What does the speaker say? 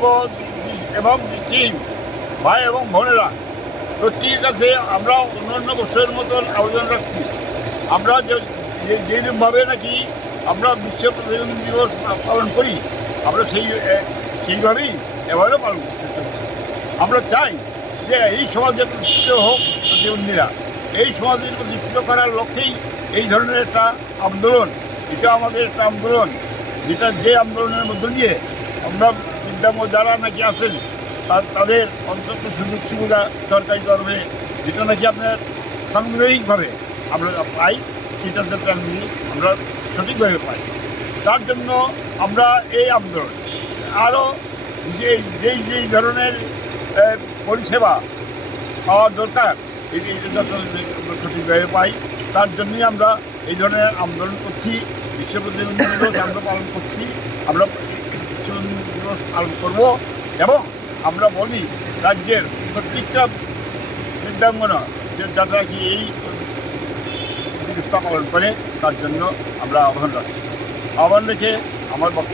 দিব্যাঙ্গ এবং দৃষ্টিহীন ভাই এবং বোনেরা, প্রত্যেকের কাছে আমরা অন্যান্য বছরের মতন আবেদন রাখছি। আমরা যেরকমভাবে নাকি আমরা বিশ্ব প্রতিবন্ধী দিবস পালন করি, আমরা সেইভাবেই এবারও পালন করতে চলছি। আমরা চাই যে এই সমাজে প্রতিষ্ঠিত হোক প্রতিবন্ধীরা, এই সমাজে প্রতিষ্ঠিত করার লক্ষ্যেই এই ধরনের একটা আন্দোলন। এটা আমাদের একটা আন্দোলন, যে আন্দোলনের মধ্য দিয়ে আমরা দিব্যাঙ্গ যারা নাকি আছেন তাদের অন্তত সুযোগ সুবিধা সরকারি তরফে যেটা নাকি আপনার সাংবিধানিকভাবে আমরা পাই, সেটা যাতে আমরা সঠিকভাবে পাই, তার জন্য আমরা এই আন্দোলন আরও যেই ধরনের পরিষেবা পাওয়া দরকার এটা যাতে আমরা সঠিকভাবে পাই, তার জন্যই আমরা এই ধরনের আন্দোলন করছি। বিশ্ব প্রতিবন্ধী দিবস আমরা পালন করছি, আমরা বিশ্ব প্রতিবন্ধী দিবস পালন করব এবং আমরা বলি রাজ্যের প্রত্যেকটা দিব্যাঙ্গনা যাতে কি এই দিবসটা পালন করে, তার জন্য আমরা আহ্বান রাখছি। আহ্বান রেখে আমার